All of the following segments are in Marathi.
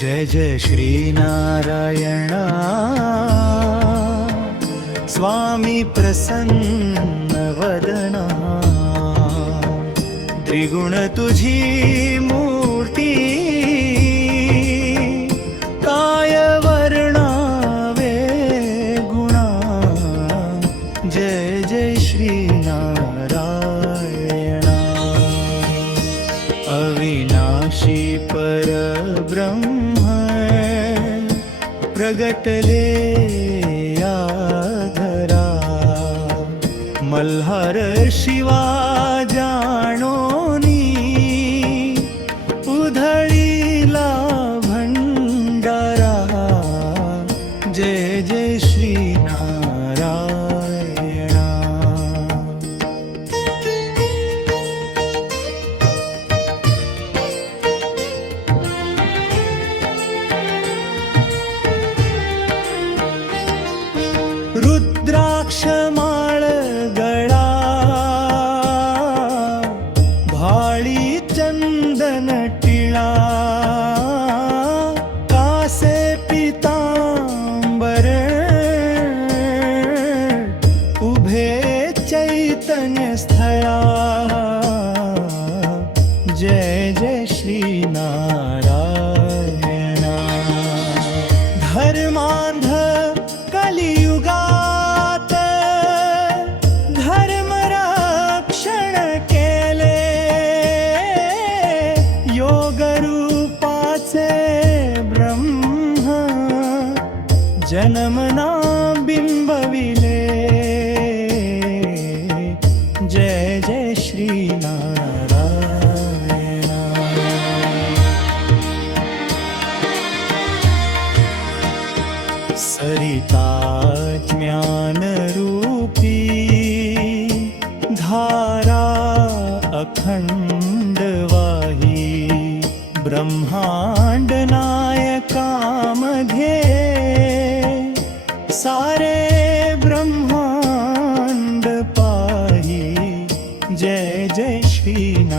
जय जय श्रीनारायण स्वामी प्रसन्न वदना त्रिगुण तुझी मूर्ती काय वर्णावे गुणा जय जय श्रीनारायणा अविनाशी परब्रह्म प्रगटले आधरा मल्हार शिवा जाणोनी उधळीला भंडारा जय जय श्रीनारायणा रुद्राक्ष माळ गळा भाळी चंदन टिळा कासे पितांबर उभे चैतन्य स्थळा जय जय श्रीनारायणा धर्मांध कलियुगात धर्म रक्षण केले योग रूपाचे ब्रह्म जन्मना बिंबविले जय जय श्रीनारायणा सरिता ज्ञान रूपी धारा अखंड वाही ब्रह्मांड नायकामध्ये सारे ब्रह्मांड पाही जय जय श्रीनारायणा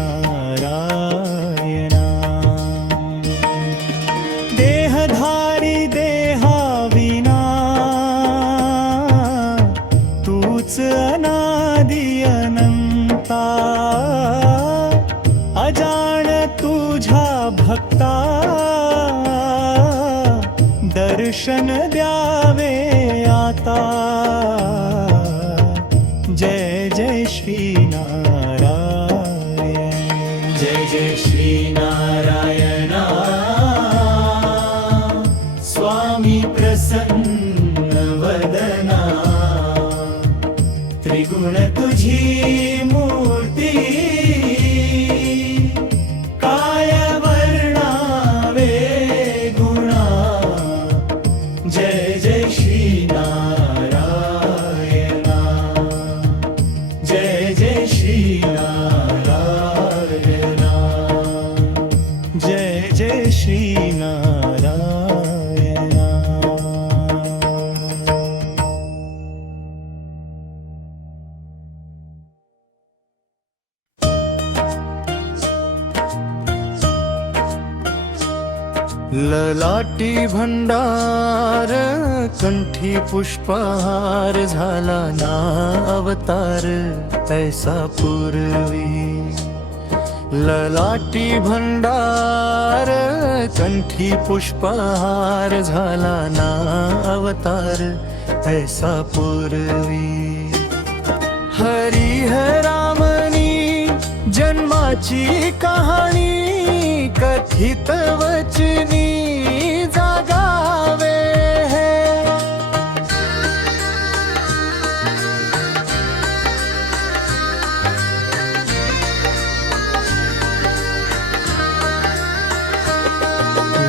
देहधारी देहाविना तूच अनादि अनंता अजाण तुझ्या भक्ता दर्शन द्यावे आता जय जय श्रीनारायण जय जय श्रीनारायण स्वामी प्रसन्न वदना त्रिगुण तुझी मूर्ती काय वर्णावे गुणा जय जय श्रीनारायणा जय जय श्रीनारायणा जय जय श्रीनारायणा ललाटी भंडार कंठी पुष्पहार झाला ना अवतार ऐसा पूर्वी ललाटी भंडार कंठी पुष्पहार झाला ना अवतार ऐसा पूर्वी हरिहरामनी जन्माची कहाणी कथित वचनी जागावे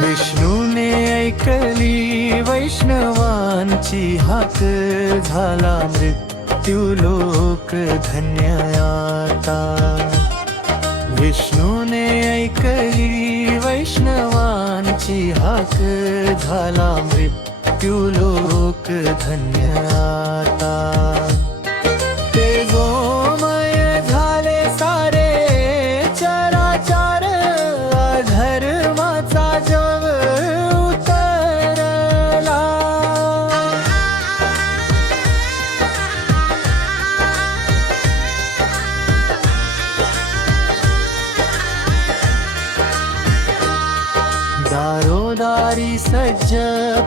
विष्णूने ऐकली वैष्णवांची हाक झाला मृत्यूलोक धन्य आता विष्णूने ऐकली वैष्णवांची हाक झाला मृत्यूलोक धन्य आता तेजोमय झाले सारे चराचर अधर्माचा जव दारोदारी सज्ज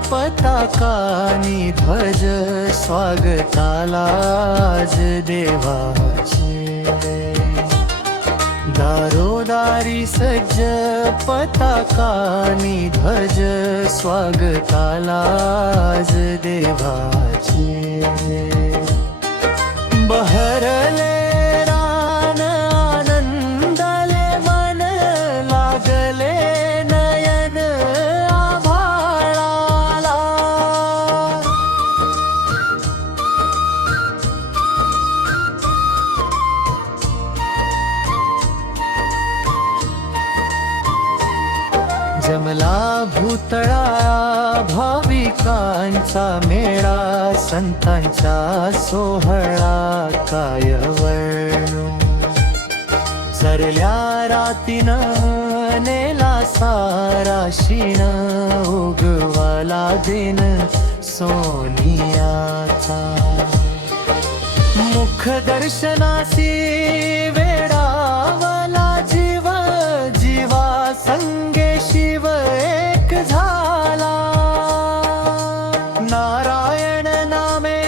पताकानी ध्वज स्वागताला आज देवाचे दारोदारी सज्ज पताकानी ध्वज स्वागताला आज देवाचे बहरले रान आनंदाले मन लागले नयन आभाळाला जमला भूतळा भाविकांचा मेळा संतांचा सोहळा काय वर्णू सरल्या रातीनं नेला सारा शीण उगवाला दिन सोनियाचा मुख दर्शनासी वेडावला जीव जीवा संगे शिव एक झाला नारायण नामे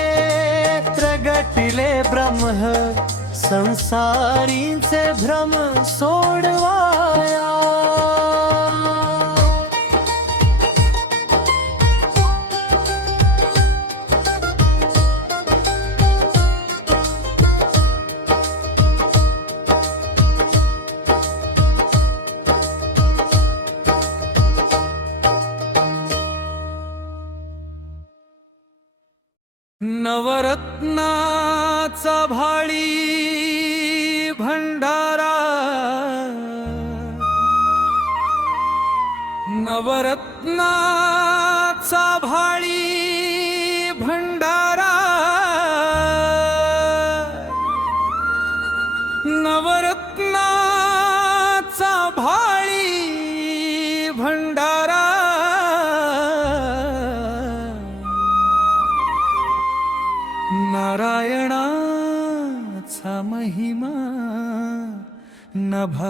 प्रगटिले ब्रह्म संसारींचे भ्रम सोडवाया नवरत्नाचा भाळी भंडारा नवरत्नाचा भाळी भंडारा नवरत्नाचा भाळी भंडारा नारायणाचा महिमा नभाला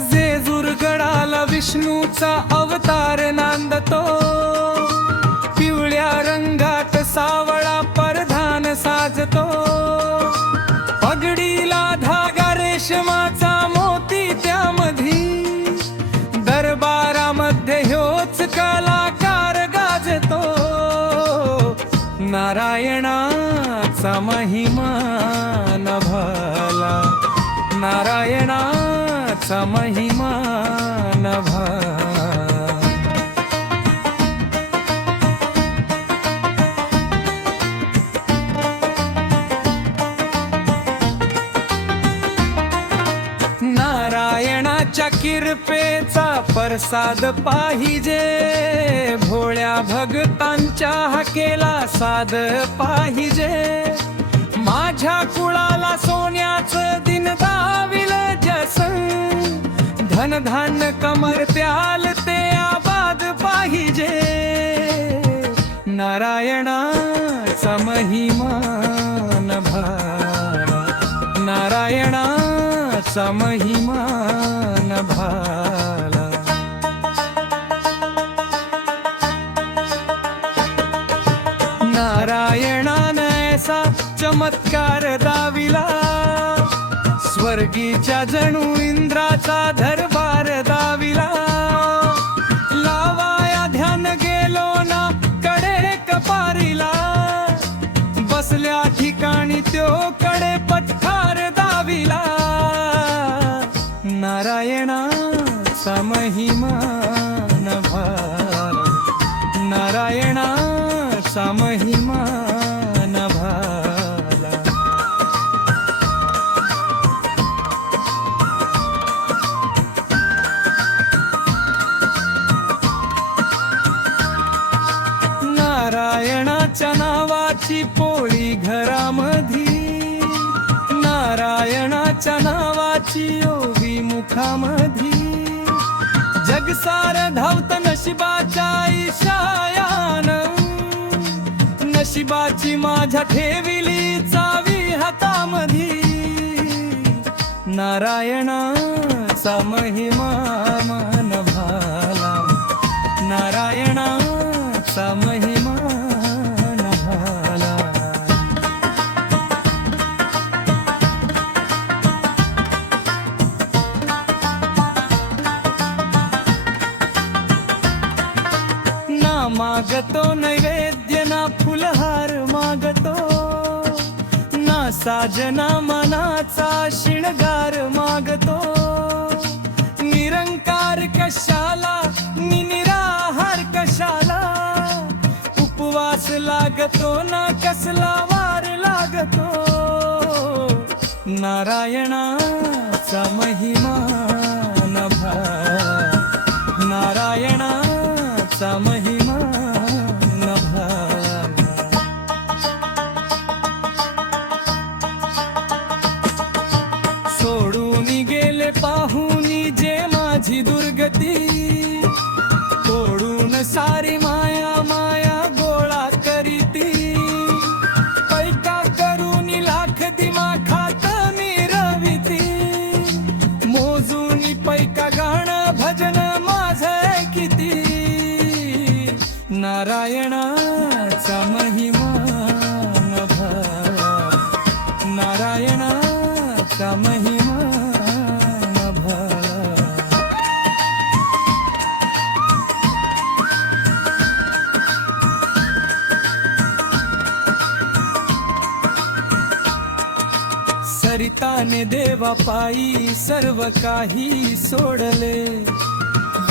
जेजुरगडाला विष्णूचा अवतार नांदतो पिवळ्या रंगात सावळा परधान साजतो पगडीला धागा रेशमाचा मोती त्यामधी दरबारामध्ये ह्योच कलाकार गाजतो नारायणाचा महिमा नभाला नारायणाचा महिमा नभाला नारायणाच्या किरपेचा प्रसाद पाहिजे भोळ्या भगतांच्या हाकेला साध पाहिजे माझ्या कुळाला सोन्याचं दिन दाविल जस धनधान्य कमर प्याल ते आबाद पाहिजे नारायणाचा महिमा नभाला नारायणाचा महिमा नभाला नारायणानं ऐसा चमत्कार दाविला स्वर्गीच्या जणू इंद्राचा दरबार दाविला लावाया ध्यान गेलो ना कडे कपारीला बसल्या ठिकाणी त्यो कडे पत्थर दाविला नारायणाचा महिमा नभाला नारायणाचा महिमा नभाला नारायणाच्या नावाची पोळी घरामधी नारायण नारायणाच्या नावाची ओवी मुखामधी जगसार धावत नशिबाच्या इशायान नशिबाची माझ्या ठेविली चावी हातामधी नारायणाचा महिमा मन भाला नारायणाचा महिमा मन भाला ना मागतो नैवेद्य ना फुलहार मागतो ना साजना मनाचा शिणगार मागतो निरंकार कशाला निराहार कशाला उपवास लागतो ना कसला वार लागतो नारायणाचा महिमा न भाला नारायणाचा महिमा न भाला सोडून गेले पाहुनी जे माझी दुर्गती तोडून सारी माया माया गोळा करीती पैका करून लाख दिमाखात मिरविती मोजून पैका गाणं भजन माझं किती नारायणाचा महिमा न भाला नारायणाचा महिमा न भाला सरिताने देवा पायी सर्व काही सोडले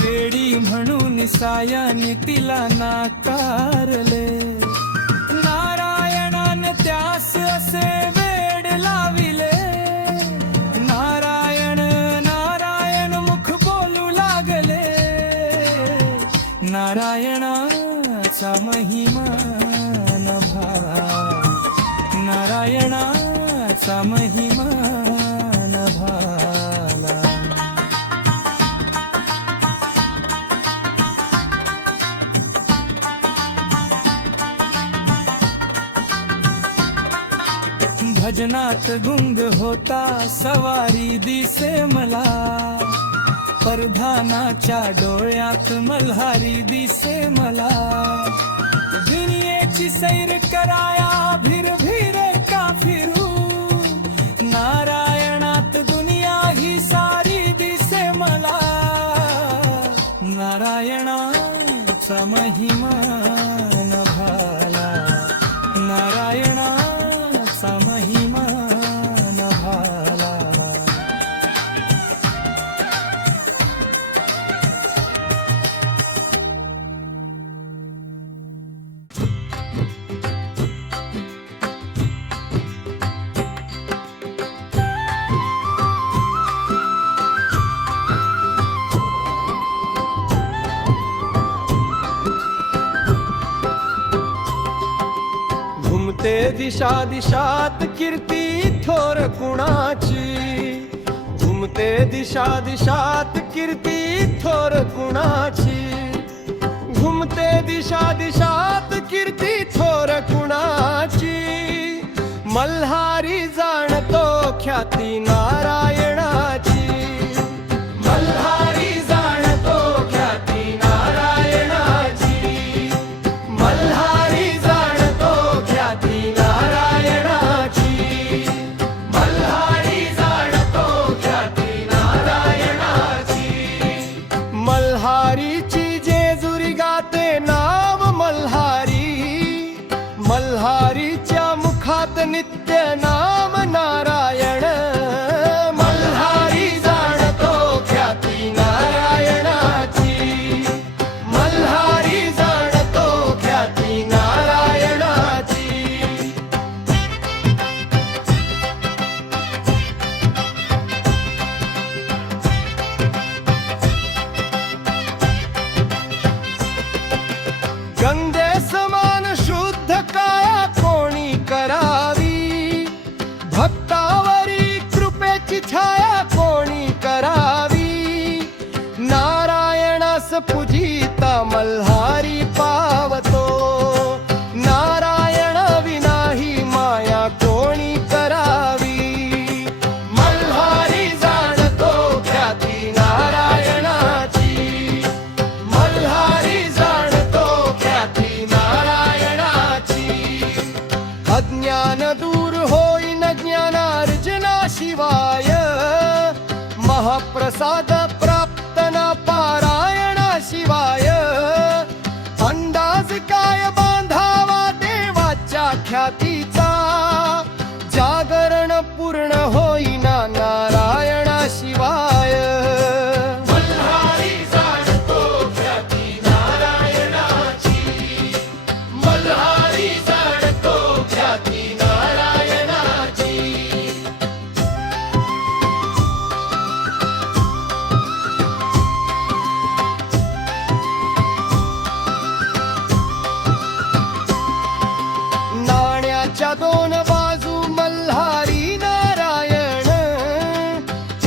वेडी म्हणून सायाने तिला नाकारले नारायणाने त्यास असे वेड लाविले नारायण नारायण मुख बोलू लागले नारायणाचा महिमा न भाला नारायणाचा महिमा न भाला भजनात गुंग होता सवारी दिसे मला परधानाच्या डोळ्यात मल्हारी दिसे मला दुनियेची सैर कराया भिर भिर का फिरू नारायणात दुनिया ही सारी दिसे मला नारायणाचा महिमा न भाला नारायणाचा महिमा न भाला घुमते दिशा दिशात कीर्ती थोर कुणाची घुमते दिशा दिशात कीर्ती थोर कुणाची घुमते दिशा दिशात कीर्ती थोर कुणाची मल्हारी जाणतो ख्याती नारायणाची मल्हारी जाणतो ख्याती नारायणाची मल्हारी जाणतो ख्याती नारायणाची मल्हारी जाणतो ख्याती नारायणाची मल्हारीची जेजुरी गाते नाव मल्हारी मल्हारीच्या मुखात नित्य नाम नारायण मल्हारी जाणतो ख्याती नारायणाची मल्हारी जाणतो ख्याती नारायणाची गंगे समान शुद्ध काया कोणी करावी पूजिता मल्हारी पावतो. नारायण विनाही माया कोणी करावी. मल्हारी जाणतो ख्याती नारायणाची. मल्हारी जाणतो ख्याती नारायणाची. अज्ञान दूर होईन ज्ञानार्जना शिवाय. महाप्रसाद प्राप्त न पारायणा शिवाय. अंदाज काय बांधावा देवाच्या ख्यातीचा. जागरण पूर्ण होईना नारायणा शिवाय. मल्हारी जाणतो ख्याती नारायणाची. मल्हारी जाणतो ख्याती नारायणाची. नाण्याच्या दोन बाजू मल्हारी नारायण.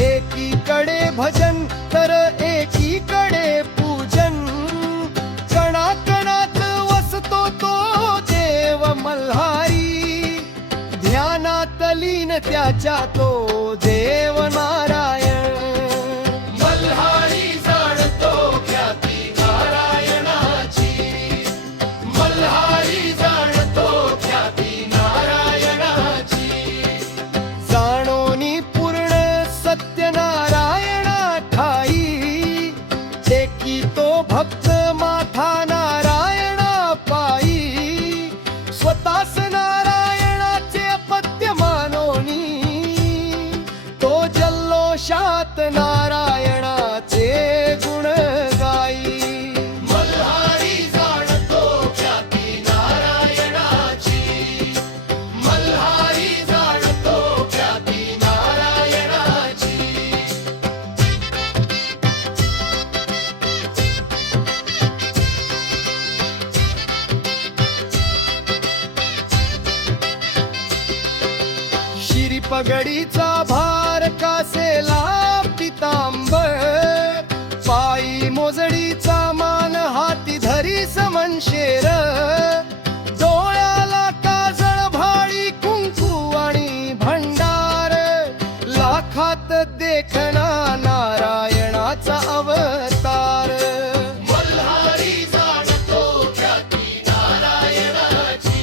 एकीकडे भजन तर एकीकडे पूजन. कणाकणात वसतो तो देव मल्हारी. ध्यानात लीन त्याच्या तो देव नारायण. मल्हारी जाणतो ख्याती नारायणाची. मल्हारी जाणतो ख्याती नारायणाची. जाणोनी पूर्ण सत्य नारायणा ठाई. एकी तो भक्त माथा नारायणा पायी. स्वतःस नारायणाचे अपत्य मानोनी. तो जल्लोषात नारायणाचे गुण गाई. मल्हारी जाणतो ख्याती नारायणाची. मल्हारी जाणतो ख्याती नारायणाची. शिरी पगडीचा भार कासेला पितांबर. पायी मोजडीचा मान हाती धरी समनशेर. डोळ्याला काजळ भाळी कुंकू आणि भंडार. लाखात देखना नारायणाचा अवतार. मल्हारी जाणतो ख्याती नारायणाची.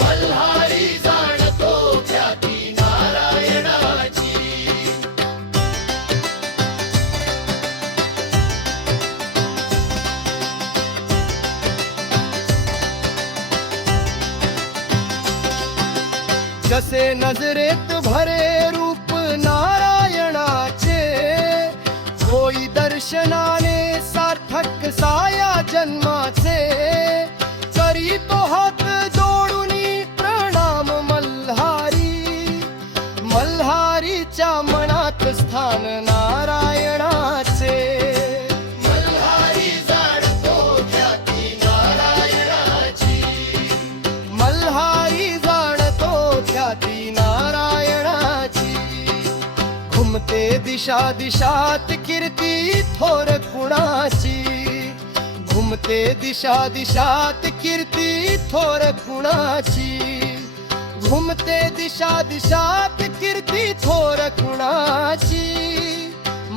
मल्हारी जाणतो ख्याती नारायणाची. जसे नजरेत भरे रूप नारायणाचे. होई दर्शनाने सार्थक साया जन्माचे. करी तो हात जोडूनी प्रणाम मल्हारी. मल्हारीच्या मनात स्थान नारायणाचे. मल्हारी जाणतो ख्याती नारायणाची. मल्हारी जाणतो ख्याती नारायणाची. घुमते दिशा दिशात कीर्ती थोर कुणाची. घुमते दिशा दिशात कीर्ती थोर कुणाची. घुमते दिशा दिशात कीर्ती थोर कुणाची.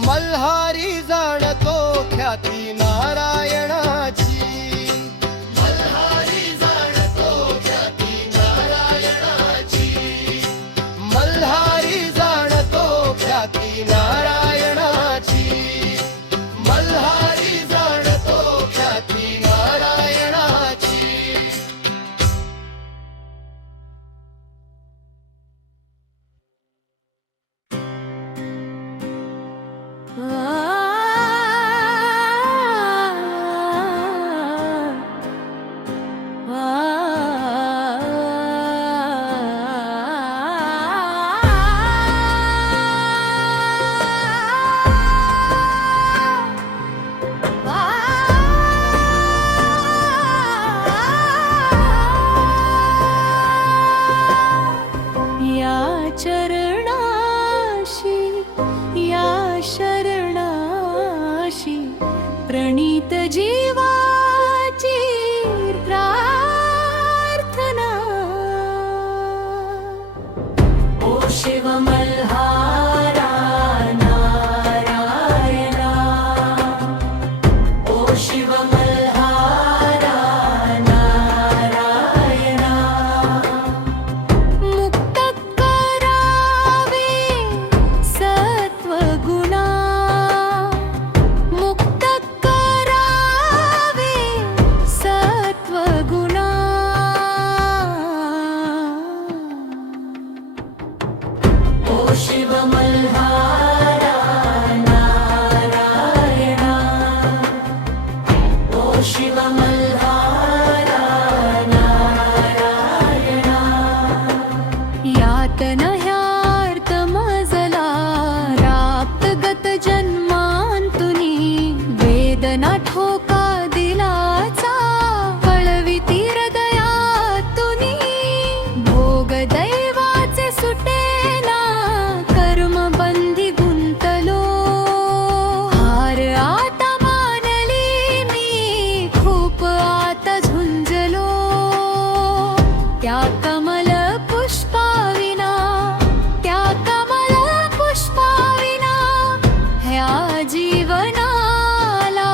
मल्हारी जाणतो ख्याती नारायणाची. मल्हारी जाणतो ख्याती नारायणाची. मल्हारी जाणतो ख्याती नारायणाची. मल्हारी जाणतो ख्याती नारायणाची. या चरणाशी या शरणाशी शिव मल्हारा नारायणा, ओ शिव मल्हारा नारायणा. मुक्त करावे सत्वगुणा, मुक्त करावे सत्वगुणा. ओ शिव मल्हारा नारायणा, ओ शिव मल्हारा नारायणा. यातन ह्यार्थ मजला राप्त गत जन्मांतुनी, वेदना ठोका दिलाचा कळविती हृदयातुनी. भोग दैवाचे सुटेना कर्मबंधी गुंतलो, हार आता मानली मी खूप आता झुंजलो. त्या कमल पुष्पाविना, त्या कमल पुष्पाविना ह्या जीवनाला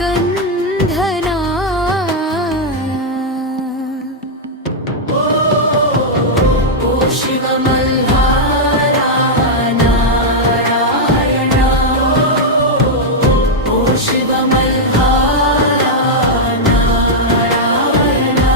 गंधना. ओ शिव मल्हारा नारायणा, ओ शिव मल्हारा नारायणा.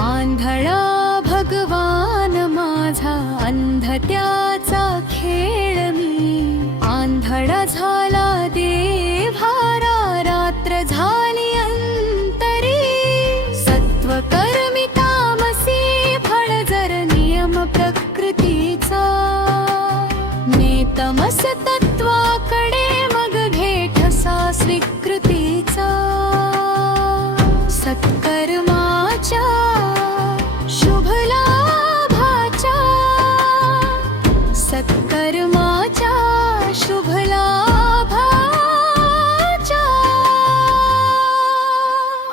आंधळा भगवान माझा, अंधत्याचा खेळ मी. आंधळा झाला देव्हारा, रात्र झाली अंतरी. सत्व कर्मी तामसी फळ जर नियम प्रकृतीचा. नेतमस तत्वाकडे मग घेठसा स्वीकृतीचा. सत्कर्माच्या शुभ लाभाच्या, सत्कर्माच्या शुभ लाभाच्या.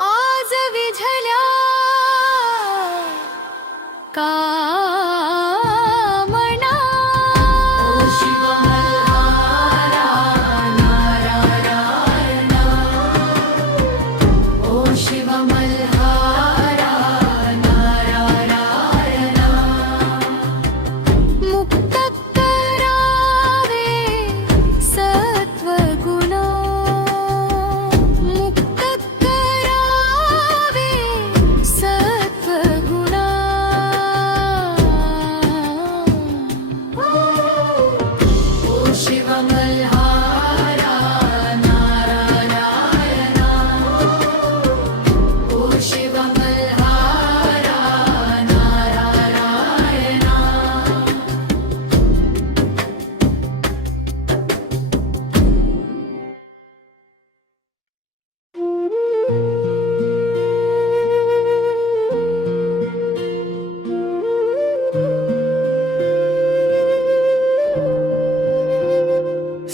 आज विझल्या कामना. ओ शिव मल्हारा नारायणा, ओ शिव मल्हारा नारायणा. मुक्त करावे सत्वगुणा, मुक्त करावे सत्वगुणा. ओ शिव मल्हारा नारायणा, ओ शिव मल्हारा नारायणा.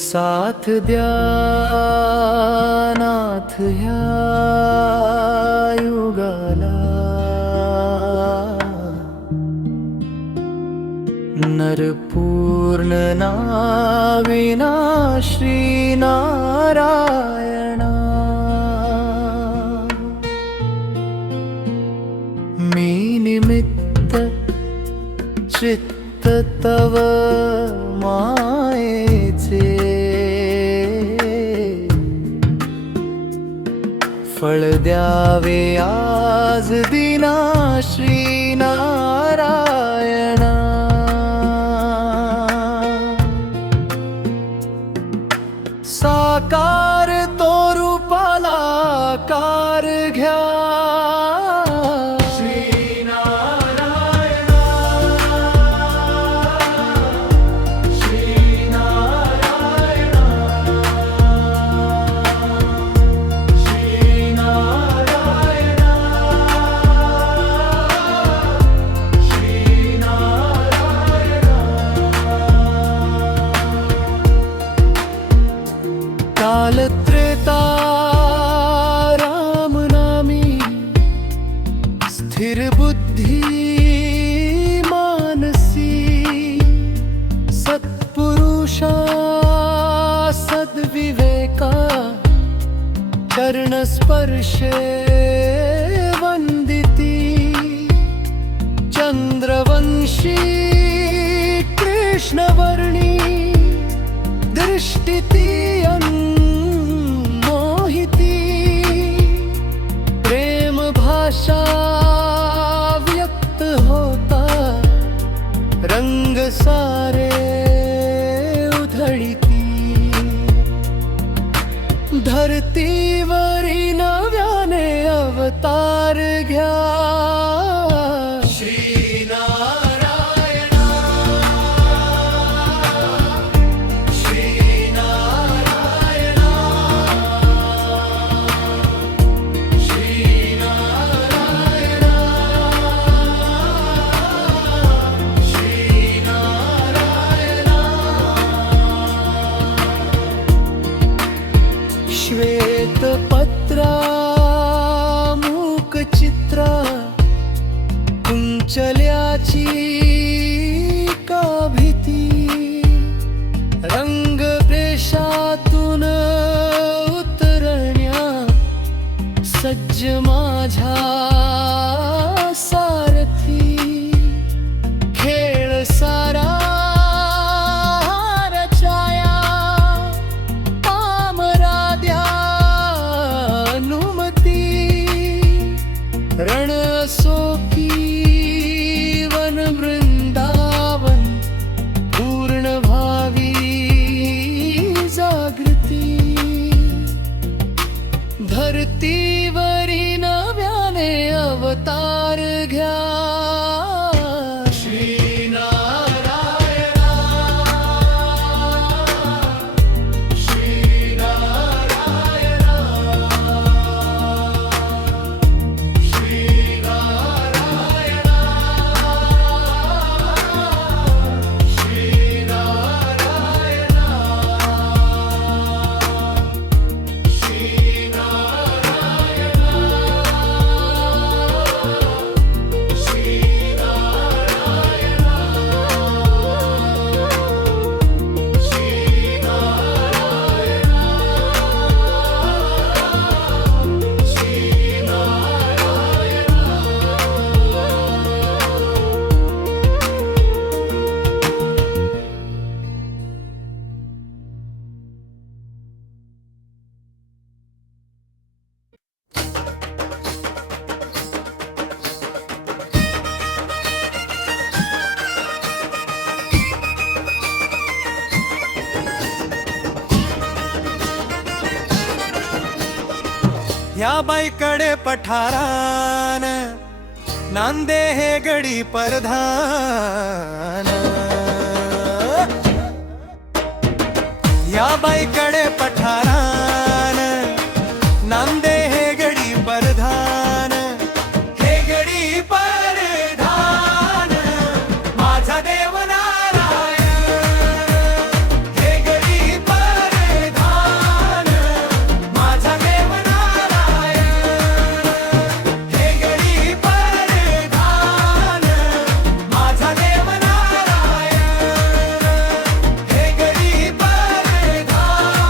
साथ द्या नाथ ह्या युगाला. नरपूर्ण नाविना श्री नारायणा. मी निमित्त चित्त तव मायेचे. फळ द्यावे आज दिना श्री नारायणा. साकार तो रूपाला कार घ्या. श्री नारायणा, श्री नारायणा, श्री नारायणा. स्पर्शे वंदिती चंद्रवंशी कृष्णवर्णी दृष्टिती मोहिती प्रेम भाषा व्यक्त होता रंग सारे उधळीती धरतीवरी नव्याने अवतार घ्या श्रीनारायणा श्रीनारायणा श्रीनारायणा श्रीनारायणा श्वेतपत्रा मूकचित्रा कुंचल्याची का भीती रंगप्रेषातून उतरण्या सज्ज माझ्या सारथी खेळ सारा रचाया पामराद्या अनुमती रण असो की वन वृंदावन पूर्ण भावी जागृती धरतीवरी नव्याने अवतार घ्या श्रीनारायणा श्रीनारायणा श्रीनारायणा या बाईकडे पठारान नांदे हे गडी परधान या बाईकडे पठारान नांदे हे गडी परधान हे गडी परधान माझा देव नारायण हे गडी परधान माझा देव नारायण हे गडी परधान माझा देव नारायण हे गडी परधान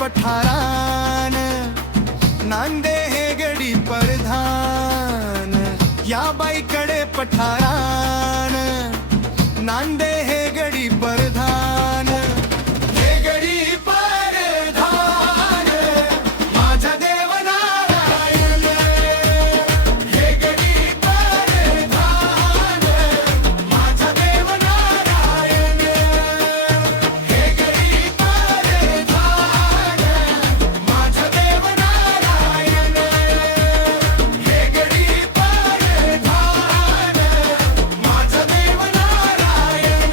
पठारान, नांदे हे गडी परधान. या बाईकडे पठारान, नांदे हे गडी परधान. हे गडी परधान माझा देव नारायण. हे गडी परधान माझा देव नारायण. हे गडी परधान माझा देव नारायण. हे गडी परधान माझा देव नारायण.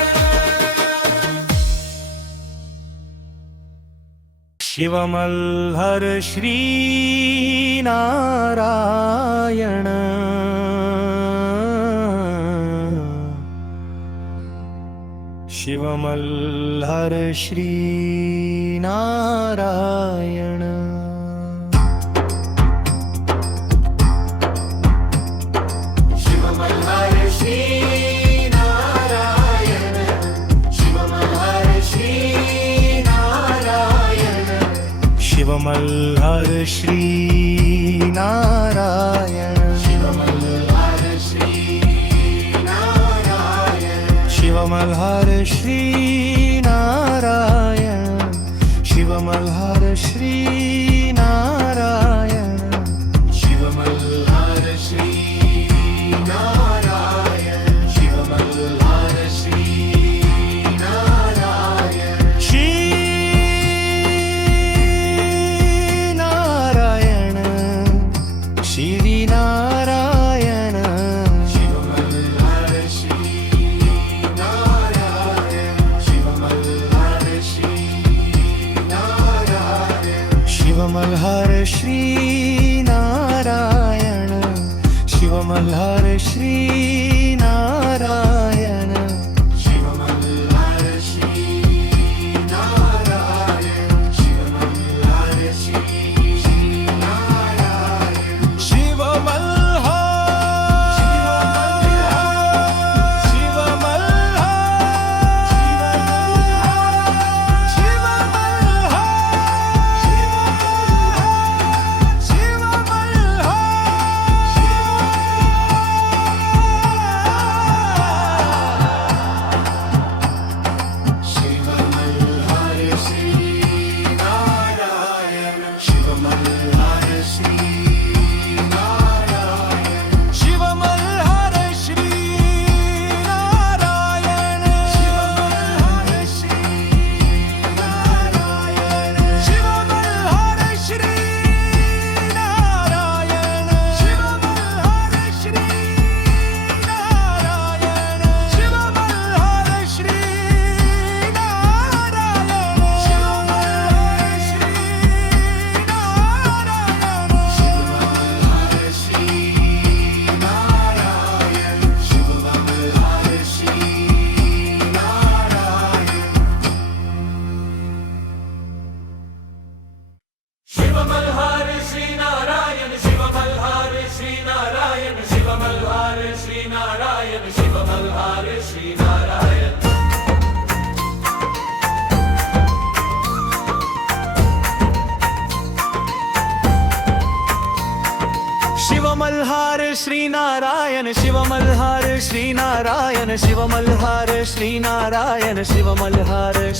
शिवमल्हर श्री नारायण. शिवमल्हर श्री नारायण. शिवमल्हार श्री नारायण. शिवमल्हार श्री नारायण. शिवमल्हर श्री नारायण. शिवमल्हार श्री नारायण. शिवमल्हर श्री नारायण. शिवमल्हर श्री नारायण. शिवमल्हार श्री नारायण. शिवमल्हार श्री नारायण. श्री नारायण. श्री नारायण. शिवमल्हार श्री नारायण. शिवमल्हार श्री नारायण. शिवमल्हर श्री नारायण. शिवमल्हर श्री नारायण. शिवमल्हार श्री नारायण. शिवमल्हार श्री नारायण. शिवमल्हार श्री नारायण. शिवमल्हार श्री नारायण. शिवमल्हर श्री नारायण. शिवमल्हार श्री नारायण. शिवमल्हर श्री नारायण. शिवमल्हर श्री नारायण. शिवमल्हर श्री नारायण. शिवमल्हर श्री नारायण. शिवमल्हार श्री नारायण. शिवमल्हार श्री नारायण. शिवमल्हार श्री नारायण. शिवमल्हार श्री नारायण. शिवमल्हार श्री नारायण. शिवमल्हार श्री नारायण. शिवमल्हार श्री नारायण. शिवमल्हार श्री नारायण. शिवमल्हार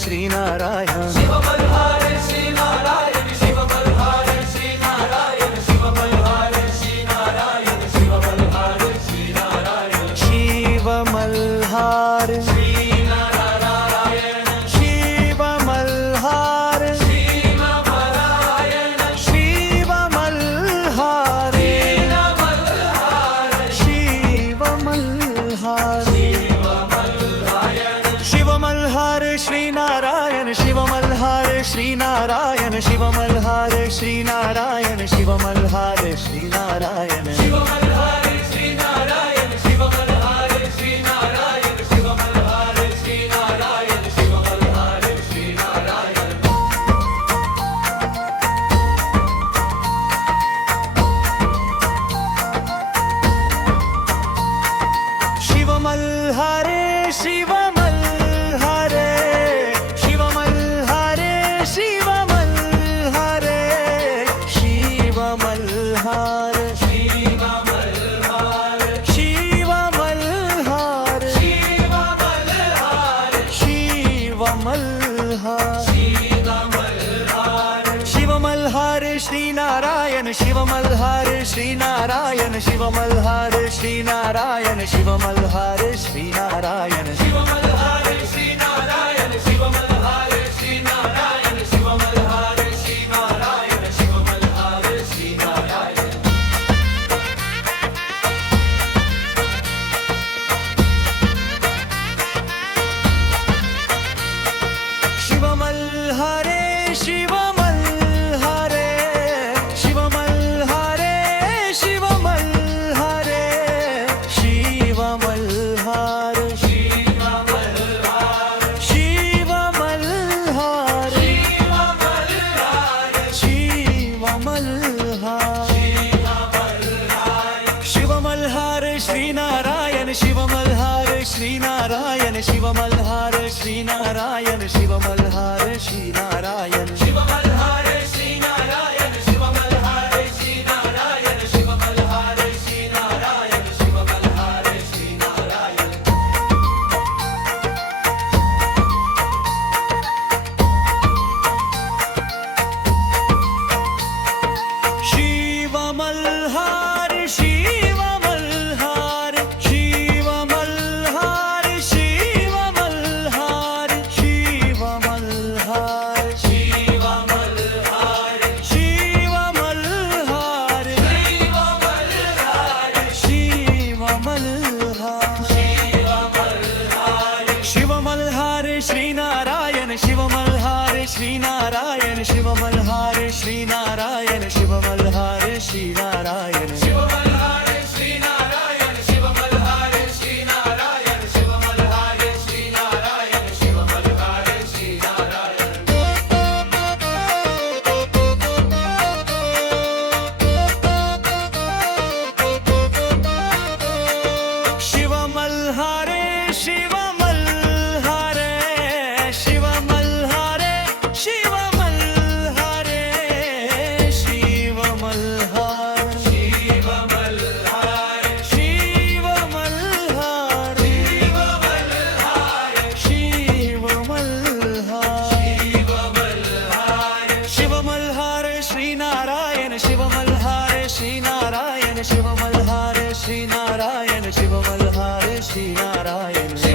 श्री नारायण. शिवमल्हार श्री नारायण. शिवमल्हार श्री नारायण. शिवमल्हार श्री नारायण. शिवमल्हार श्री नारायण. शिवमल्हार श्री नारायण. शिवमल्हार श्री नारायण. शिवमल्हार श्री नारायण. शिवमल्हार शिवमल्हार श्री नारायण. शिवमल्हार श्री नारायण. शिवमल्हार श्री नारायण. शिवमल्हार श्री नारायण. शिवमल्हार श्री नारायण. शिवमल्हार श्री नारायण. शिवमल्हार श्री नारायण. शिवमल्हार श्री नारायण. शिवमल्हारे शिवमल्हारे शिवमल्हारे शिवमल्हारे शिवमल्हार शिवमल्हार श्रीनारायण शिवमल्हार श्रीनारायण शिवमल्हार श्रीनारायण शिवमल्हार श्रीनारायण शिवमल्हार श्रीनारायण शिवमल्हार श्रीनारायण शिवमल्हार श्रीनारायण शिवमल्हार श्रीनारायण शिवमल्हारे शिवमल्हारे शिवमल्हारे शिवमल्हारे शिवमल्हार शिवमल्हार शिवमल्हार शिवमल्हार शिवमल्हार श्रीनारायण शिवमल्हार श्रीनारायण शिवमल्हार श्रीनारायण शिवमल्हार श्रीनारायण शिवमल्हार श्रीनारायण शिवमल्हार श्रीनारायण शिवमल्हार श्रीनारायण शिवमल्हार श्रीनारायण शिवमल्हार शिवमल्हार शिवमल्हार शिवमल्हार शिवमल्हार शिवमल्हार शिवमल्हार शिवमल्हार शिवमल्हार श्रीनारायण शिवमल्हार श्रीनारायण शिवमल्हार श्रीनारायण शिवमल्हार श्रीनारायण शिवमल्हार श्रीनारायण शिवमल्हार श्रीनारायण शिवमल्हार श्रीनारायण शिवमल्हार श्रीनारायण शिवमल्हारे शिवमल्हारे शिवमल्हारे शिवमल्हारे शिवमल्हार शिवमल्हार शिवमल्हार शिवमल्हार शिवमल्हार श्रीनारायण शिवमल्हार श्रीनारायण शिवमल्हार श्रीनारायण शिवमल्हार श्रीनारायण